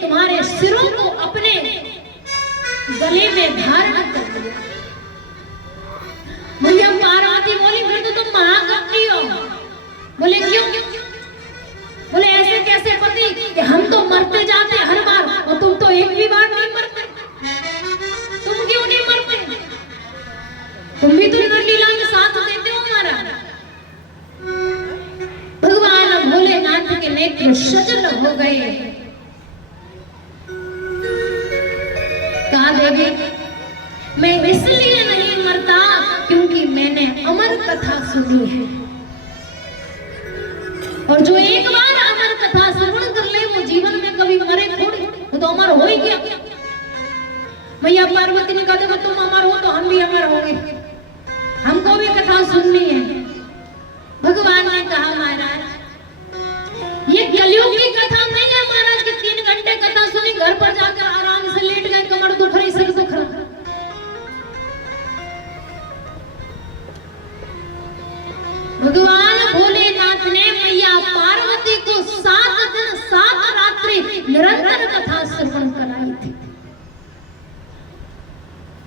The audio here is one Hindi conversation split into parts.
तुम्हारे सिरों को अपने गले में धारण कर लिया। मैया पार्वती बोली फिर तो तुम महाकपटी हो। बोले क्यों? बोले ऐसे कैसे पति कि हम तो मरते जाते हर बार और तुम तो एक भी बार नहीं मरते। तुम क्यों नहीं मरते? तुम भी तो लीला में साथ देते हो हमारा। भगवान भोलेनाथ के नेत्र सजल हो गए। कहा देवी मैं इसलिए नहीं मरता क्योंकि मैंने अमर कथा सुनी है, और जो एक बार अमर कथा श्रवण कर ले वो जीवन में कभी मरे थोड़ी, वो तो अमर हो ही गया। मैया पार्वती ने कहा तुम अमर हो तो हम भी अमर होंगे, हमको भी कथा सुननी है। भगवान ने कहा महाराज ये कलयुग की कथा नहीं है महाराज कि 3 घंटे कथा सुनी घर पर जाकर आराम से लेट गए, कमर दुख रही, सिर दुख रहा। भगवान भोलेनाथ ने मैया पार्वती को 7 दिन 7 रात्रि निरंतर कथा श्रवण कराई थी।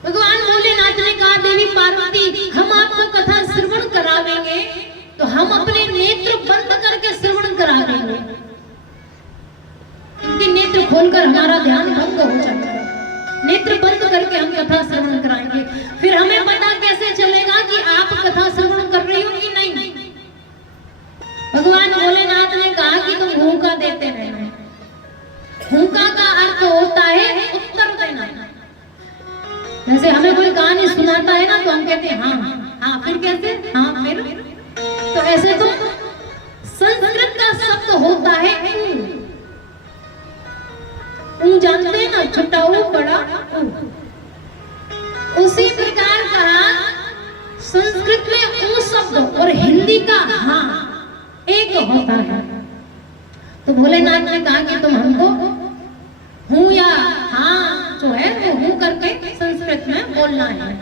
भगवान भोलेनाथ ने कहा देवी पार्वती हम आपको कथा श्रवण करावेंगे तो हम अपने नेत्र बंद करके श्रवण करावेंगे, इनके नेत्र खोलकर हमारा ध्यान भंग हो जाएगा। नेत्र बंद करके हम कथा श्रवण कराएंगे, फिर हमें पता कैसे चलेगा कि आप कथा श्रवण कर रही हो कि नहीं। भगवान भोलेनाथ ने कहा कि तुम हुंका देते रहना। हुंका का अर्थ होता है उत्तर देना। जैसे हमें कोई कहानी सुनाता है ना तो हम कहते हैं हाँ हाँ, फिर कैसे हाँ फिर, तो ऐसे तो संस्कृत का शब्द होता है जानते हैं ना, छोटा ऊ बड़ा ऊ। उसी प्रकार कहा संस्कृत में ऊ शब्द और हिंदी का हाँ एक होता है। तो भोलेनाथ ने कहा कि तुम हमको हूँ या हाँ जो है वो हूँ करके संस्कृत में बोलना है।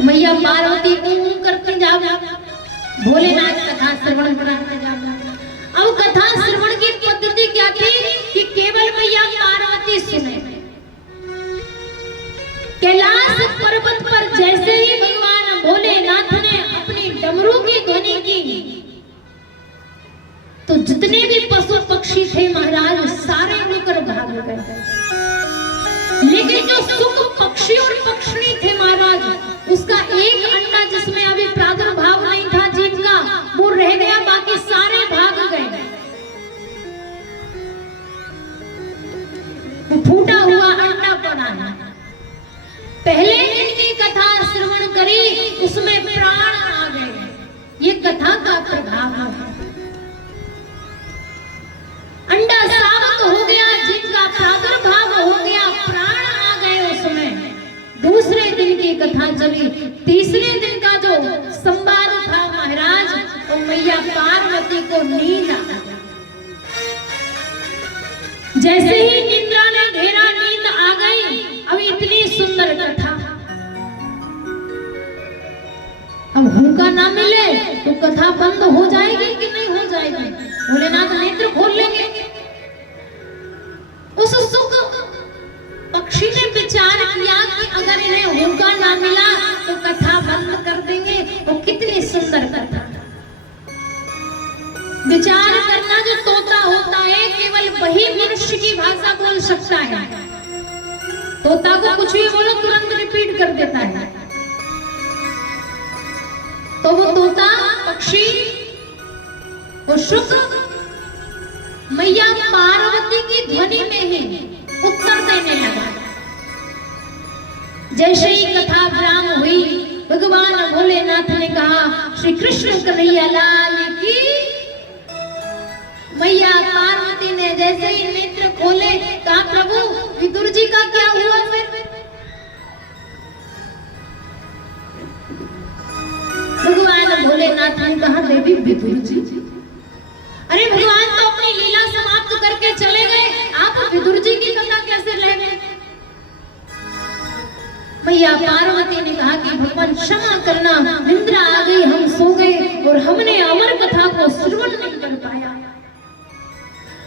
मैया पार्वती को करते जाओ, भोलेनाथ कथा श्रवण कराते जाओ। अब कथा श्रवण की पद्धति क्या थी कि केवल मैया पार्वती सुने। कैलाश पर्वत पर जैसे ही भगवान भोलेनाथ ने अपनी डमरू की ध्वनि की तो जितने भी पशु पक्षी थे महाराज सारे उड़कर भाग गए, लेकिन जो सुख पक्षी और पक्षी थे महाराज उसका एक अंडा जिसमें अभी प्रादुर्भाव नहीं था जीव का वो रह गया, बाकी सारे भाग गए। वो फूटा हुआ अंडा पड़ा है। पहले दिन की कथा श्रवण करी उसमें प्राण आ गए, ये कथा का प्रभाव है। अंडा साबित हो गया, जिनका प्रादुर्भाव हो गया, प्राण आ गए उसमें। दूसरे दिन की कथा चली, तीसरे दिन का जो संवाद था महाराज तो मैया पार्वती को नींद आ गई। जैसे ही निद्रा ने घेरा नींद आ गई। अब इतनी सुंदर कथा, अब हुंका ना मिले तो कथा बंद हो जाएगी कि नहीं हो जाएगी? भोलेनाथ नेत्र खोल लेंगे। उस सुख पक्षी ने विचार किया कि अगर इन्हें हुंका ना मिला तो कथा बंद कर देंगे। वो कितनी सुंदर कथा। विचार करना जो तोता होता है केवल वही मनुष्य की भाषा बोल सकता है। तोता को कुछ भी बोलो तुरंत रिपीट कर देता है। तो वो तोता पक्षी वो शुक्र मैया पार्वती की ध्वनि में ही उत्तर देने लगा। जैसे ही कथा विराम हुई भगवान भोलेनाथ ने कहा श्री कृष्ण कन्हैया लाल की। मैया पार्वती ने जैसे ही नेत्र खोले कहा प्रभु विदुर जी का क्या हुआ? फिर भगवान भोलेनाथ ने कहा देवी विदुर जी, अरे भगवान तो अपनी लीला समाप्त करके चले गए, आप विदुर जी की कथा कैसे ले गए? मैया पार्वती ने कहा कि भगवान क्षमा करना, निद्रा आ गई, हम सो गए और हमने अमर कथा को श्रवण नहीं कर पाया।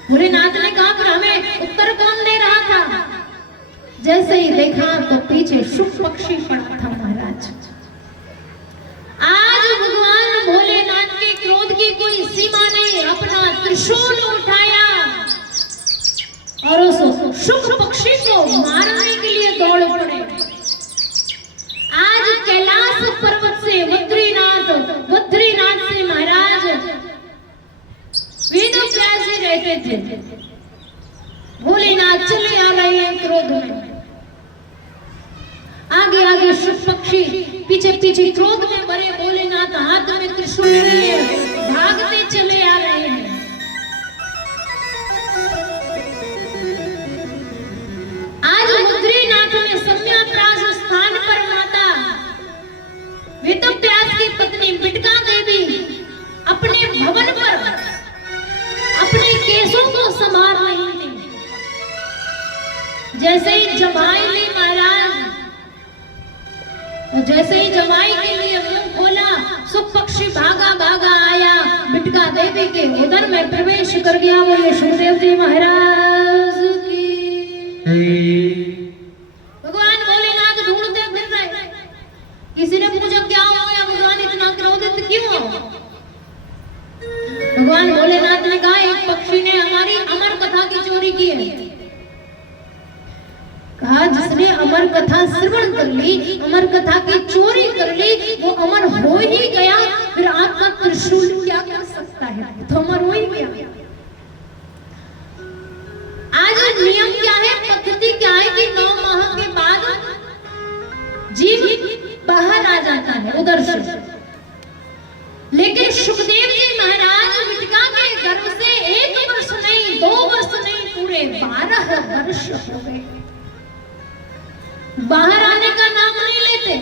भोलेनाथ ने कहा पर हमें उत्तर कौन दे रहा था? जैसे ही देखा तो पीछे शुक पक्षी पड़ा था महाराज। आज भगवान भोलेनाथ के क्रोध की कोई सीमा नहीं, अपना त्रिशूल उठाया और उस शुक पक्षी को मारने के लिए दौड़ पड़े। आज कैलाश पर्वत से बद्रीनाथ से महाराज वेद व्यास जी रहते थे। भोलेनाथ चले आ रहे हैं क्रोध में, आगे आगे शुक पक्षी, पीछे पीछे क्रोध में भरे भोलेनाथ हाथ में त्रिशूल लिए भागते चले आ रहे हैं। आज बद्रीनाथ में सम्यप्रास स्थान पर माता वेदव्यास की पत्नी बिटका देवी अपने भवन पर अपने केसों को संभाल रही थी। जैसे ही जमाई ने महाराज, जैसे ही जमाई के लिए मुंह खोला, शुक पक्षी भागा भागा आया, बिटका देवी के उदर में प्रवेश कर गया। वो ये सुखदेव जी महाराज की। भगवान भोलेनाथ ढूंढते फिर रहे, किसी ने पूछा क्या हो गया भगवान, इतना क्रोधित क्यों हो? भगवान भोलेनाथ ने कहा एक पक्षी ने हमारी अमर कथा की चोरी की है। कहा जिसने अमर कथा श्रवण कर ली, अमर कथा की चोरी कर ली, वो अमर हो ही गया, फिर आपका त्रिशूल क्या कर सकता है? तो अमर हो ही गया। आज नियम क्या है, पद्धति क्या है कि 9 माह के बाद जीव बाहर आ जाता है उधर से। लेकिन सुखदेव जी महाराज बिटका के गर्भ से 1 वर्ष नहीं, 2 वर्ष नहीं, पूरे 12 वर्ष हो गए, बाहर आने का नाम नहीं लेते।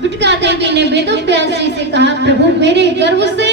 बिटका देवी ने वेदव्यास जी से कहा प्रभु मेरे गर्भ से